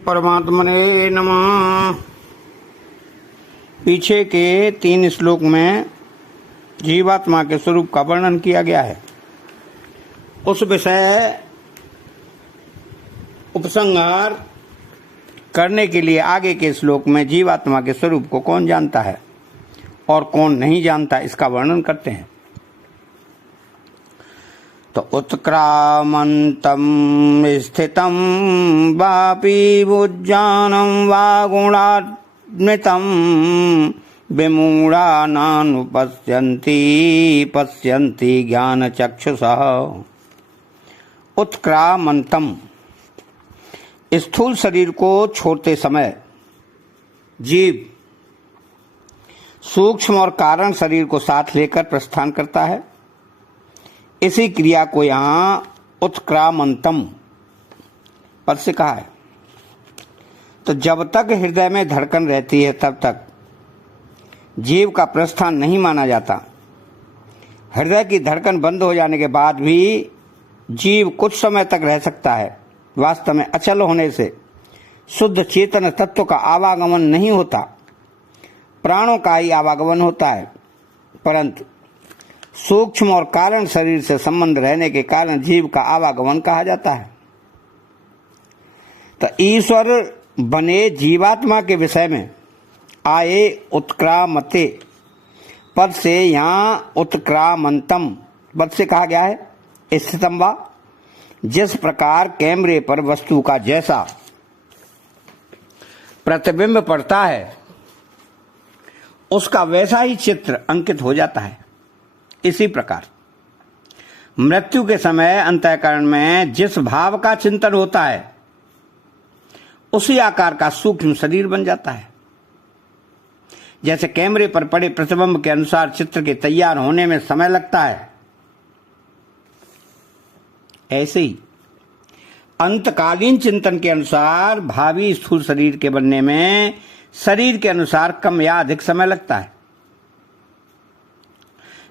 परमात्मने नमः। पीछे के 3 श्लोक में जीवात्मा के स्वरूप का वर्णन किया गया है। उस विषय उपसंहार करने के लिए आगे के श्लोक में जीवात्मा के स्वरूप को कौन जानता है और कौन नहीं जानता, इसका वर्णन करते हैं। तो उत्क्रामन्तं स्थितं वापि बुज्जानं वा गुणान्वितं विमूढा नानुपश्यन्ति पश्यन्ति ज्ञानचक्षुषः। उत्क्रामन्तं, स्थूल शरीर को छोड़ते समय जीव सूक्ष्म और कारण शरीर को साथ लेकर प्रस्थान करता है। इसी क्रिया को यहाँ उत्क्रामंतम पद से कहा है। तो जब तक हृदय में धड़कन रहती है तब तक जीव का प्रस्थान नहीं माना जाता। हृदय की धड़कन बंद हो जाने के बाद भी जीव कुछ समय तक रह सकता है। वास्तव में अचल होने से शुद्ध चेतन तत्व का आवागमन नहीं होता, प्राणों का ही आवागमन होता है। परंतु सूक्ष्म और कारण शरीर से संबंध रहने के कारण जीव का आवागमन कहा जाता है। तो ईश्वर बने जीवात्मा के विषय में आए उत्क्रामते पद से यहाँ उत्क्रामंतम पद से कहा गया है। स्थितम वा, जिस प्रकार कैमरे पर वस्तु का जैसा प्रतिबिंब पड़ता है उसका वैसा ही चित्र अंकित हो जाता है। इसी प्रकार मृत्यु के समय अंतःकरण में जिस भाव का चिंतन होता है उसी आकार का सूक्ष्म शरीर बन जाता है। जैसे कैमरे पर पड़े प्रतिबिंब के अनुसार चित्र के तैयार होने में समय लगता है, ऐसे ही अंतकालीन चिंतन के अनुसार भावी स्थूल शरीर के बनने में शरीर के अनुसार कम या अधिक समय लगता है।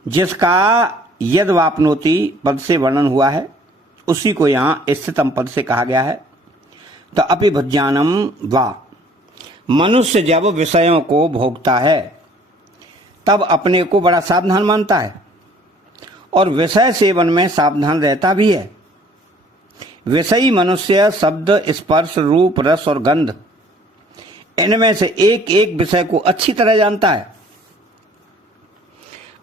जिसका यद्वाप्नोति पद से वर्णन हुआ है उसी को यहाँ स्थितम पद से कहा गया है। तो अपि भुज्यानम वा, मनुष्य जब विषयों को भोगता है तब अपने को बड़ा सावधान मानता है और विषय सेवन में सावधान रहता भी है। विषयी मनुष्य शब्द, स्पर्श, रूप, रस और गंध, इनमें से एक एक विषय को अच्छी तरह जानता है।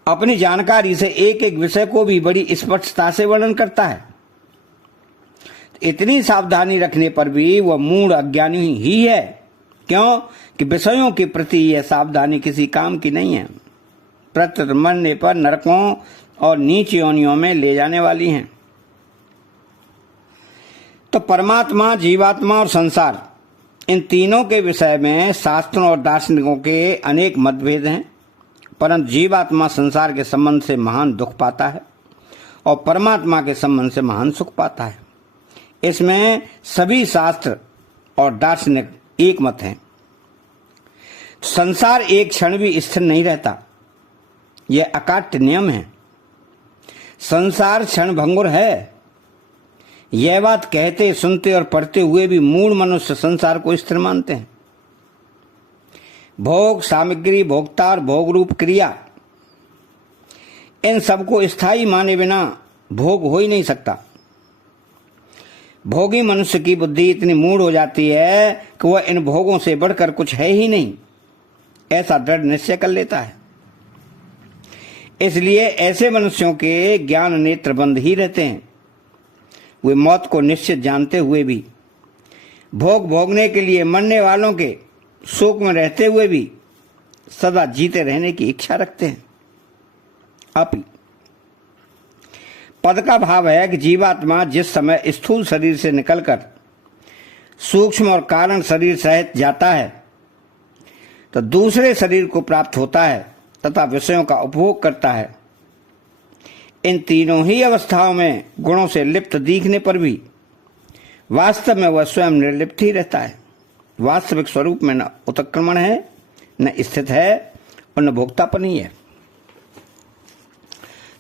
अपनी जानकारी से एक एक विषय को भी बड़ी स्पष्टता से वर्णन करता है। इतनी सावधानी रखने पर भी वह मूढ़ अज्ञानी ही है। क्यों कि विषयों के प्रति यह सावधानी किसी काम की नहीं है, प्रत्युत मरने पर नरकों और नीच योनियों में ले जाने वाली हैं। तो परमात्मा, जीवात्मा और संसार, इन तीनों के विषय में शास्त्रों और दार्शनिकों के अनेक मतभेद हैं। परंतु जीवात्मा संसार के संबंध से महान दुख पाता है और परमात्मा के संबंध से महान सुख पाता है। इसमें सभी शास्त्र और दार्शनिक एक मत हैं। संसार एक क्षण भी स्थिर नहीं रहता, यह अकाट्य नियम है। संसार क्षण भंगुर है। यह बात कहते, सुनते और पढ़ते हुए भी मूढ़ मनुष्य संसार को स्थिर मानते हैं। भोग, सामग्री, भोक्ता और भोग रूप क्रिया, इन सबको स्थायी माने बिना भोग हो ही नहीं सकता। भोगी मनुष्य की बुद्धि इतनी मूढ़ हो जाती है कि वह इन भोगों से बढ़कर कुछ है ही नहीं, ऐसा दृढ़ निश्चय कर लेता है। इसलिए ऐसे मनुष्यों के ज्ञान नेत्र बंद ही रहते हैं। वे मौत को निश्चित जानते हुए भी, भोग भोगने के लिए मरने वालों के शोक में रहते हुए भी सदा जीते रहने की इच्छा रखते हैं। अपि पद का भाव है कि जीवात्मा जिस समय स्थूल शरीर से निकलकर सूक्ष्म और कारण शरीर सहित जाता है तो दूसरे शरीर को प्राप्त होता है तथा विषयों का उपभोग करता है। इन तीनों ही अवस्थाओं में गुणों से लिप्त दिखने पर भी वास्तव में वह स्वयं निर्लिप्त ही रहता है। वास्तविक स्वरूप में न उत्क्रमण है, न स्थित है और न भोक्तापन ही है।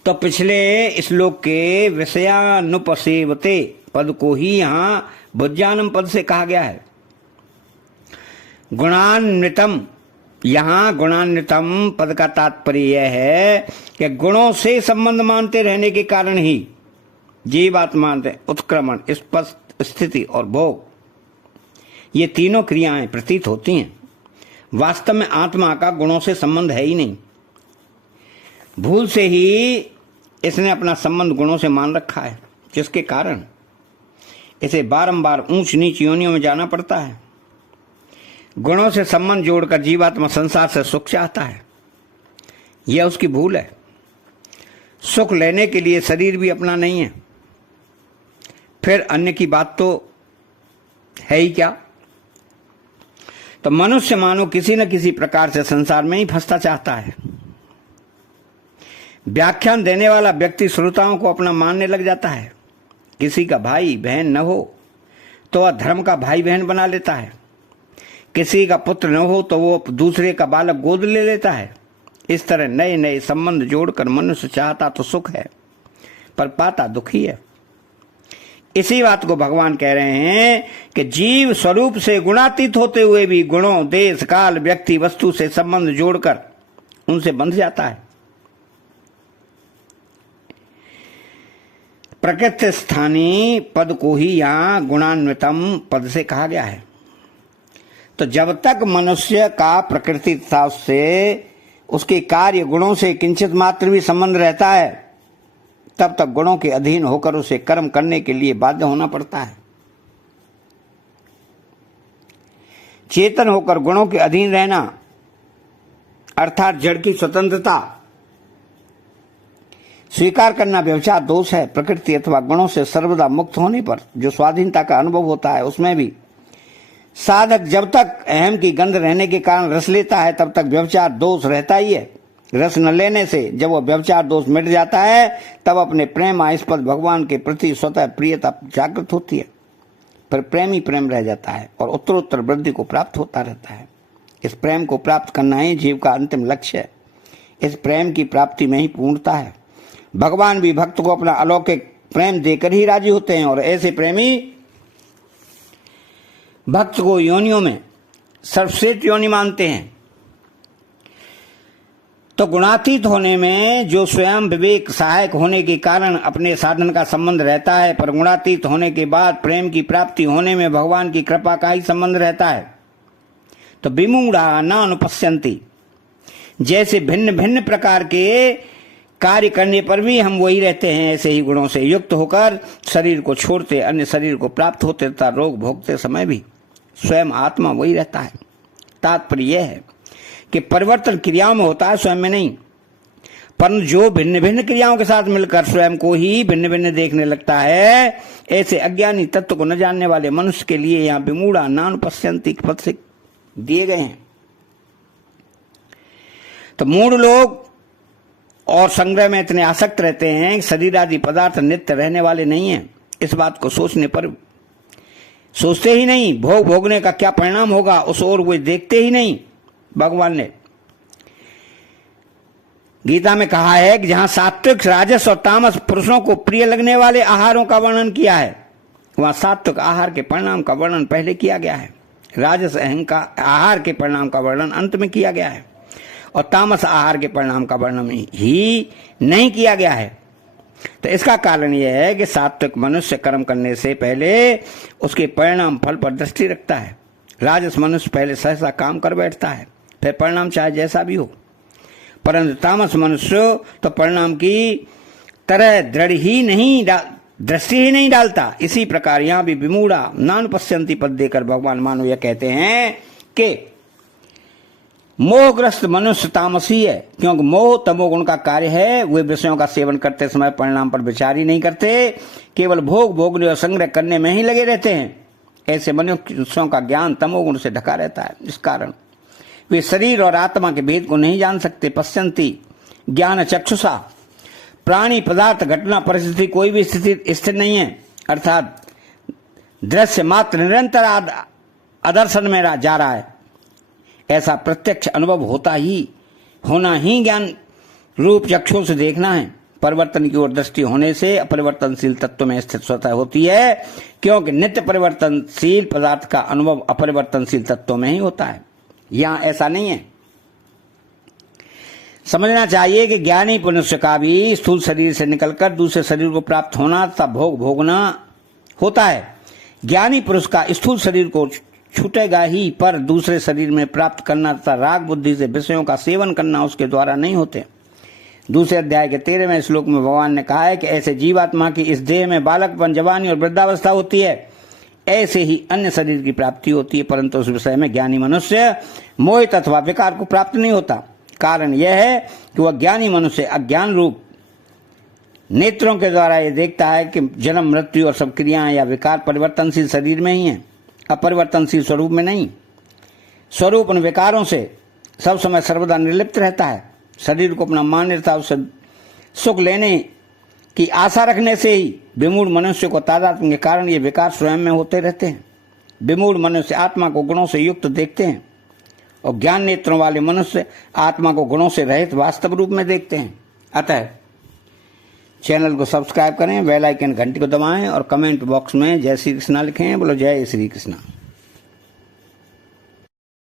तो पिछले श्लोक के विषयानुपसेवते पद को ही यहाँ बुज्जानम पद से कहा गया है। गुणान्वितम, यहां गुणान्वितम पद का तात्पर्य यह है कि गुणों से संबंध मानते रहने के कारण ही जीवात्मा उत्क्रमण, स्पष्ट, स्थिति और भोग, ये तीनों क्रियाएं प्रतीत होती हैं। वास्तव में आत्मा का गुणों से संबंध है ही नहीं। भूल से ही इसने अपना संबंध गुणों से मान रखा है, जिसके कारण इसे बारंबार ऊंच नीच योनियों में जाना पड़ता है। गुणों से संबंध जोड़कर जीवात्मा संसार से सुख चाहता है, यह उसकी भूल है। सुख लेने के लिए शरीर भी अपना नहीं है, फिर अन्य की बात तो है ही क्या। तो मनुष्य मानो किसी न किसी प्रकार से संसार में ही फंसता चाहता है। व्याख्यान देने वाला व्यक्ति श्रोताओं को अपना मानने लग जाता है। किसी का भाई बहन न हो तो वह धर्म का भाई बहन बना लेता है। किसी का पुत्र न हो तो वो दूसरे का बालक गोद ले लेता है। इस तरह नए नए संबंध जोड़कर मनुष्य चाहता तो सुख है, पर पाता दुखी है। इसी बात को भगवान कह रहे हैं कि जीव स्वरूप से गुणातीत होते हुए भी गुणों, देश, काल, व्यक्ति, वस्तु से संबंध जोड़कर उनसे बंध जाता है। प्रकृति स्थानीय पद को ही यहां गुणान्वितम पद से कहा गया है। तो जब तक मनुष्य का प्रकृति तथा उससे, उसके कार्य गुणों से किंचित मात्र भी संबंध रहता है, तब तक गुणों के अधीन होकर उसे कर्म करने के लिए बाध्य होना पड़ता है। चेतन होकर गुणों के अधीन रहना अर्थात जड़ की स्वतंत्रता स्वीकार करना व्यभिचार दोष है। प्रकृति अथवा गुणों से सर्वदा मुक्त होने पर जो स्वाधीनता का अनुभव होता है, उसमें भी साधक जब तक अहम की गंध रहने के कारण रस लेता है, तब तक व्यभिचार दोष रहता ही है। रस न लेने से जब वो व्यभिचार दोष मिट जाता है, तब अपने प्रेमास्पद भगवान के प्रति स्वतः प्रियता जागृत होती है। पर प्रेम ही प्रेम रह जाता है और उत्तरोत्तर वृद्धि को प्राप्त होता रहता है। इस प्रेम को प्राप्त करना ही जीव का अंतिम लक्ष्य है। इस प्रेम की प्राप्ति में ही पूर्णता है। भगवान भी भक्त को अपना अलौकिक प्रेम देकर ही राजी होते हैं और ऐसे प्रेमी भक्त को योनियों में सर्वश्रेष्ठ योनि मानते हैं। तो गुणातीत होने में जो स्वयं विवेक सहायक होने के कारण अपने साधन का संबंध रहता है, पर गुणातीत होने के बाद प्रेम की प्राप्ति होने में भगवान की कृपा का ही संबंध रहता है। तो विमूढ़ा न अनुपश्यन्ति, जैसे भिन्न भिन्न प्रकार के कार्य करने पर भी हम वही रहते हैं, ऐसे ही गुणों से युक्त होकर शरीर को छोड़ते, अन्य शरीर को प्राप्त होते तथा रोग भोगते समय भी स्वयं आत्मा वही रहता है। तात्पर्य यह है कि परिवर्तन क्रियाओं में होता है, स्वयं में नहीं। परंतु जो भिन्न भिन्न क्रियाओं के साथ मिलकर स्वयं को ही भिन्न भिन्न देखने लगता है, ऐसे अज्ञानी तत्व को न जानने वाले मनुष्य के लिए यहाँ विमूढ़ा नानुपश्यन्ति पद से दिए गए हैं। तो मूढ़ लोग और संग्रह में इतने आसक्त रहते हैं, शरीर आदि पदार्थ नित्य रहने वाले नहीं हैं। इस बात को सोचने पर सोचते ही नहीं, भोग भोगने का क्या परिणाम होगा उस ओर वे देखते ही नहीं। भगवान ने गीता में कहा है कि जहां सात्विक, राजस और तामस पुरुषों को प्रिय लगने वाले आहारों का वर्णन किया है, वहां सात्विक आहार के परिणाम का वर्णन पहले किया गया है, राजस अहंकार आहार के परिणाम का वर्णन अंत में किया गया है, और तामस आहार के परिणाम का वर्णन ही नहीं किया गया है। तो इसका कारण यह है कि सात्विक मनुष्य कर्म करने से पहले उसके परिणाम फल पर दृष्टि रखता है। राजस मनुष्य पहले सहसा काम कर बैठता है, फिर परिणाम चाहे जैसा भी हो। परंतु तामस मनुष्य तो परिणाम की तरह दृष्टि ही नहीं डालता। इसी प्रकार यहाँ भी विमूढ़ा नानुपश्यन्ति पद देकर भगवान मानो यह कहते हैं कि मोहग्रस्त मनुष्य तामसी है, क्योंकि मोह तमोगुण का कार्य है। वे विषयों का सेवन करते समय परिणाम पर विचार ही नहीं करते, केवल भोग भोगने और संग्रह करने में ही लगे रहते हैं। ऐसे मनुष्यों का ज्ञान तमोगुण से ढका रहता है। इस कारण वे शरीर और आत्मा के भेद को नहीं जान सकते। पश्यन्ति ज्ञान चक्षुषा, प्राणी पदार्थ घटना परिस्थिति कोई भी स्थिति स्थिर नहीं है, अर्थात दृश्य मात्र निरंतर आदर्शन में जा रहा है। ऐसा प्रत्यक्ष अनुभव होना ही ज्ञान रूप चक्षुओं से देखना है। परिवर्तन की ओर दृष्टि होने से अपरिवर्तनशील तत्व में स्थित स्वतः होती है, क्योंकि नित्य परिवर्तनशील पदार्थ का अनुभव अपरिवर्तनशील तत्व में ही होता है। यहां ऐसा नहीं है। समझना चाहिए कि ज्ञानी मनुष्य का भी स्थूल शरीर से निकलकर दूसरे शरीर को प्राप्त होना तथा भोग भोगना होता है। ज्ञानी पुरुष का स्थूल शरीर को छूटेगा ही, पर दूसरे शरीर में प्राप्त करना तथा राग बुद्धि से विषयों का सेवन करना उसके द्वारा नहीं होते। दूसरे अध्याय के 13वें श्लोक में भगवान ने कहा है कि ऐसे जीवात्मा की इस देह में बालकपन, जवानी और वृद्धावस्था होती है, ऐसे ही अन्य शरीर की प्राप्ति होती है, परंतु उस विषय में ज्ञानी मनुष्य मोहित अथवा विकार को प्राप्त नहीं होता। कारण यह है कि वह ज्ञानी मनुष्य अज्ञान रूप नेत्रों के द्वारा यह देखता है कि जन्म, मृत्यु और सब क्रियाएं या विकार परिवर्तनशील शरीर में ही हैं, अपरिवर्तनशील स्वरूप में नहीं। स्वरूप उन विकारों से सब समय सर्वदा निर्लिप्त रहता है। शरीर को अपना मान तथा उससे सुख लेने की आशा रखने से ही विमूढ़ मनुष्य को तादात्म्य के कारण ये विकार स्वयं में होते रहते हैं। विमूढ़ मनुष्य आत्मा को गुणों से युक्त देखते हैं और ज्ञान नेत्रों वाले मनुष्य आत्मा को गुणों से रहित वास्तव रूप में देखते हैं। अतः चैनल को सब्सक्राइब करें, बेल आइकन घंटी को दबाएं और कमेंट बॉक्स में जय श्री कृष्णा लिखें। बोलो जय श्री कृष्णा।